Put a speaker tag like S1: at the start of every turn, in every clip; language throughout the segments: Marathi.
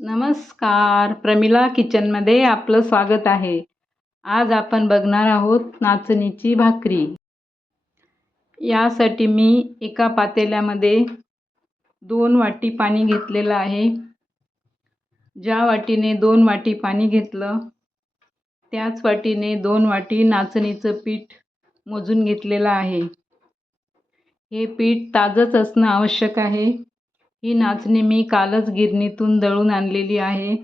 S1: नमस्कार. प्रमिला किचनमध्ये आपलं स्वागत आहे. आज आपण बघणार आहोत नाचणीची भाकरी. यासाठी मी एका पातेल्यामध्ये दोन वाटी पाणी घेतलेलं आहे. ज्या वाटीने दोन वाटी पाणी घेतलं त्याच वाटीने दोन वाटी नाचणीचं पीठ मोजून घेतलेलं आहे. हे पीठ ताजंच असणं आवश्यक आहे. ही नाचणी मी कालच गिरणीतून दळून आणलेली आहे.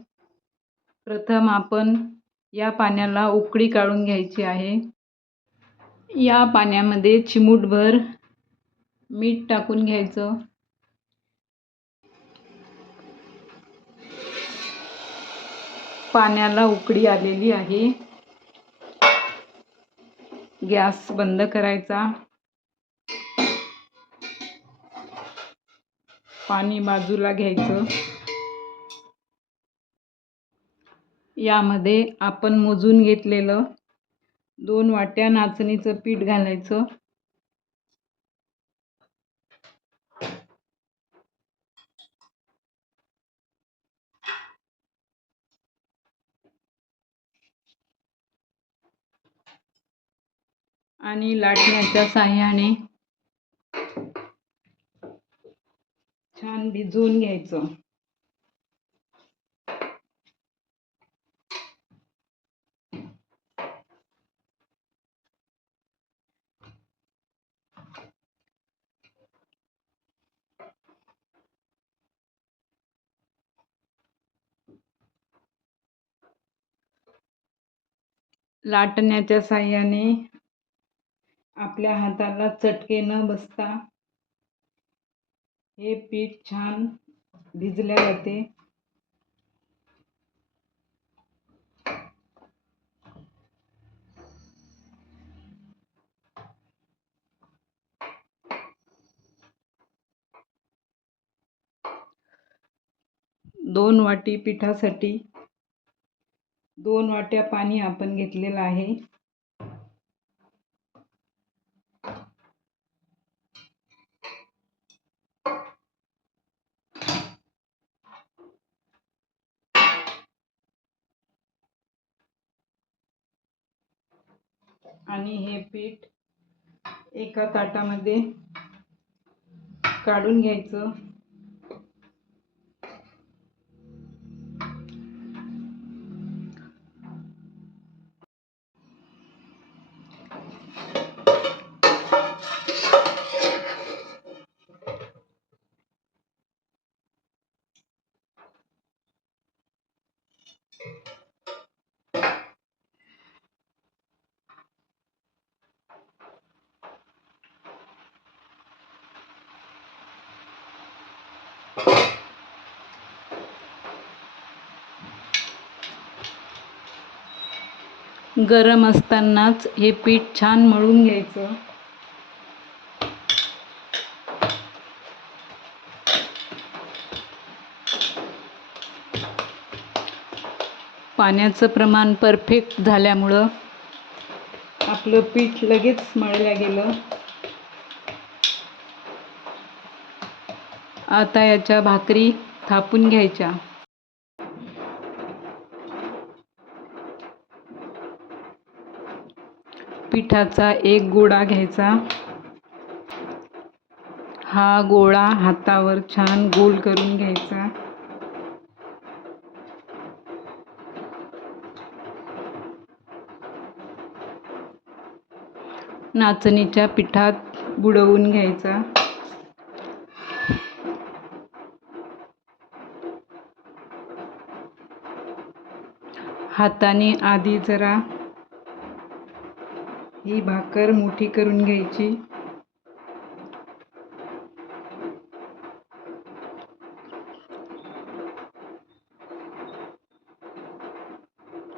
S1: प्रथम आपण या पाण्याला उकळी काढून घ्यायची आहे. या पाण्यामध्ये चिमूटभर मीठ टाकून घ्यायचं. पाण्याला उकळी आलेली आहे. गॅस बंद करायचा. पाणी बाजूला घ्यायचं. यामध्ये आपण मोजून घेतलेलं दोन वाट्या नाचणीचं पीठ घालायचं. आणि लाटण्याच्या साह्याने छान भिजवून घ्यायचं. लाटण्याच्या साह्याने आपल्या हाताला चटके न बसता हे पीठ छान भिजले जाते. दोन वाटी पिठासाठी दोन वाट्या पाणी आपण घेतलेलं आहे. आणि हे पीठ एका ताटामध्ये काढून घ्यायचं. गरम असतानाच हे पीठ छान मळून घ्यायचं. पाण्याचं प्रमाण परफेक्ट झाल्यामुळं आपलं पीठ लगेच मळलं गेलं. आता याच्या भाकरी थापून घ्यायच्या. पिठाचा एक गोळा घ्यायचा. हा गोळा हातावर छान गोल करून घ्यायचा. नाचणीच्या पिठात बुडवून घ्यायचा. हाताने आधी जरा ही भाकर मोठी करून घ्यायची.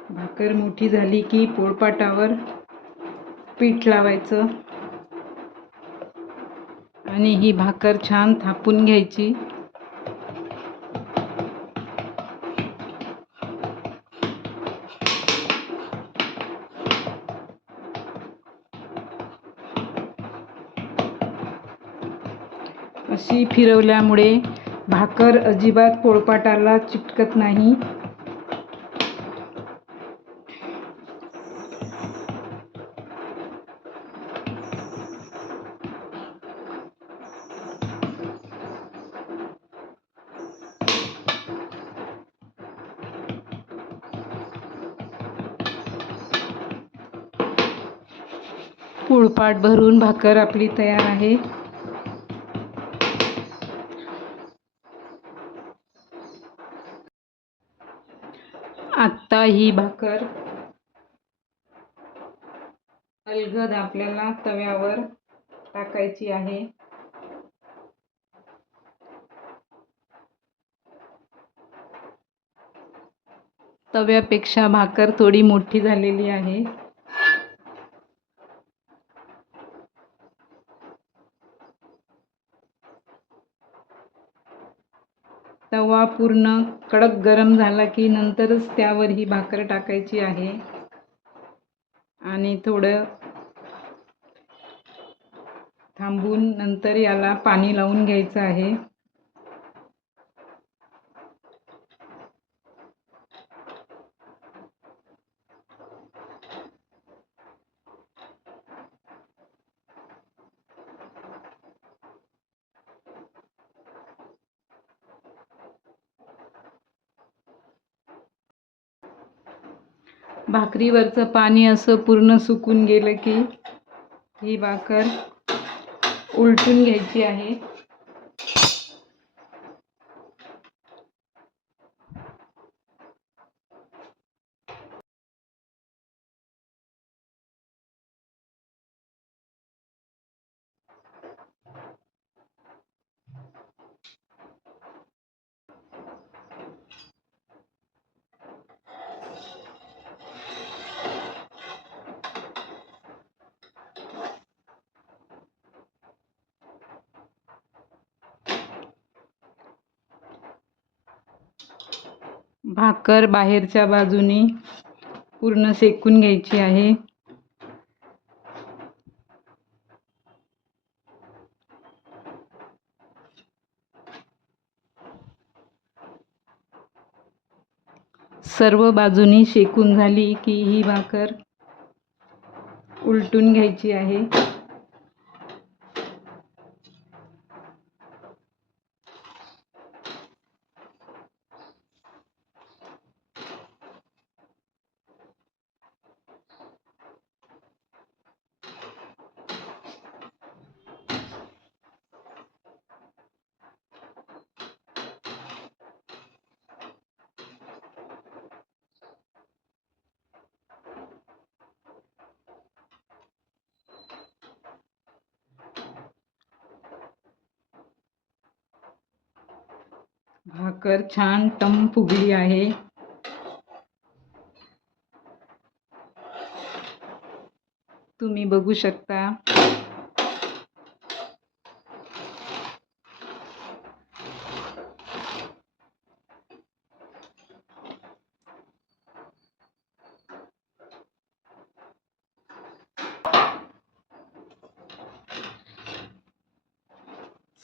S1: भाकर मोठी झाली की पोळपाटावर पीठ लावायचं. आणि ही भाकर छान थापून घ्यायची. फिरवल्यामुळे भाकर अजिबात पोळपाटाला चिटकत नाही. पोळपाट भरून भाकर आपली तयार आहे. आत्ता ही भाकर अलगद आपल्याला तव्यावर टाकायची आहे. तव्यापेक्षा भाकर थोडी मोठी झालेली आहे. तवा पूर्ण कडक गरम झाला की नंतरच त्यावर ही भाकर टाकायची आहे. आणि थोडं थांबून नंतर याला पाणी लावून घ्यायचं आहे. भाकरीवरचं पाणी असं पूर्ण सुकून गेलं की ही भाकर उलटून घ्यायची आहे. भाकर बाहेरच्या बाजूने पूर्ण शेकून घ्यायची आहे. सर्व बाजूनी शेकून झाली की ही भाकर उलटून घ्यायची आहे. भाकर छान टम फुगली आहे. तुम्ही बघू शकता.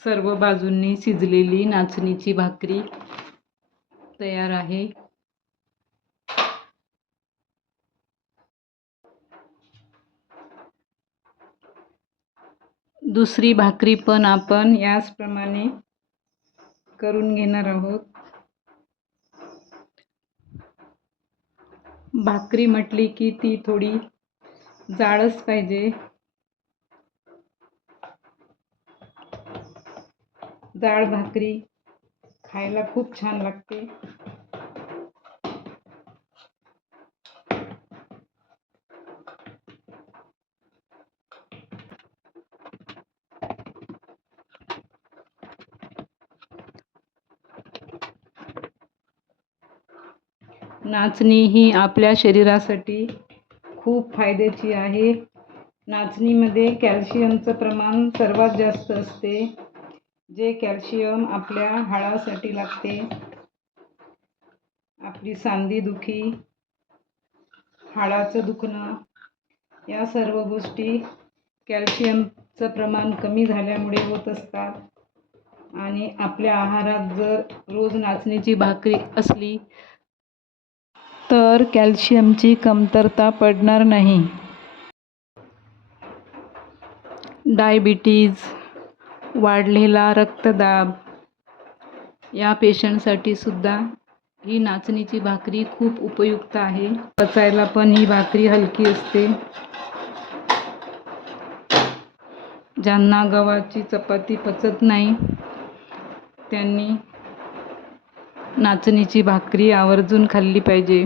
S1: सर्व बाजूंनी शिजलेली नाचणीची भाकरी तयार आहे. दुसरी भाकरी पण आपण याचप्रमाणे करून घेणार आहोत. भाकरी म्हटली की ती थोडी जाडच पाहिजे. जाड भाकरी खायला खूप छान लागते. नाचणी ही आपल्या शरीरासाठी खूप फायद्याची आहे. नाचणीमध्ये कॅल्शियमचं प्रमाण सर्वात जास्त असते. जे कॅल्शियम आपल्या हाडासाठी लागते. आपली सांधीदुखी हाडाचं दुखणं या सर्व गोष्टी कॅल्शियमचं प्रमाण कमी झाल्यामुळे होत असतात. आणि आपल्या आहारात जर रोज नाचणीची भाकरी असली तर कॅल्शियमची कमतरता पडणार नाही. डायबिटीज वाढलेला रक्तदाब. या पेशंटसाठी सुद्धा ही नाचणीची भाकरी खूप उपयुक्त आहे. पचायला पण ही भाकरी हलकी असते. ज्यांना गव्हाची चपाती पचत नाही त्यांनी नाचणीची भाकरी आवर्जून खाल्ली पाहिजे.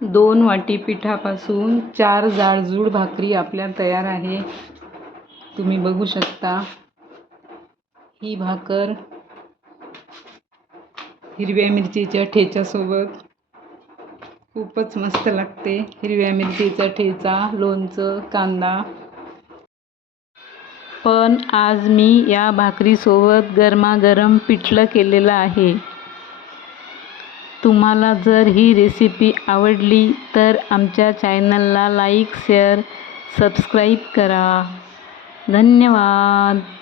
S1: दोन वाटी पिठापासून चार जाडजूड भाकरी आपल्या तयार आहे. तुम्ही बघू शकता ही भाकर हिरव्या मिरचीच्या ठेच्यासोबत खूपच मस्त लागते. हिरव्या मिरचीचा ठेचा लोणचं कांदा. पण आज मी या भाकरीसोबत गरमागरम पिठलं केलेलं आहे. तुम्हाला जर ही रेसिपी आवडली तर आमच्या चॅनलला लाईक शेअर सबस्क्राईब करा. धन्यवाद.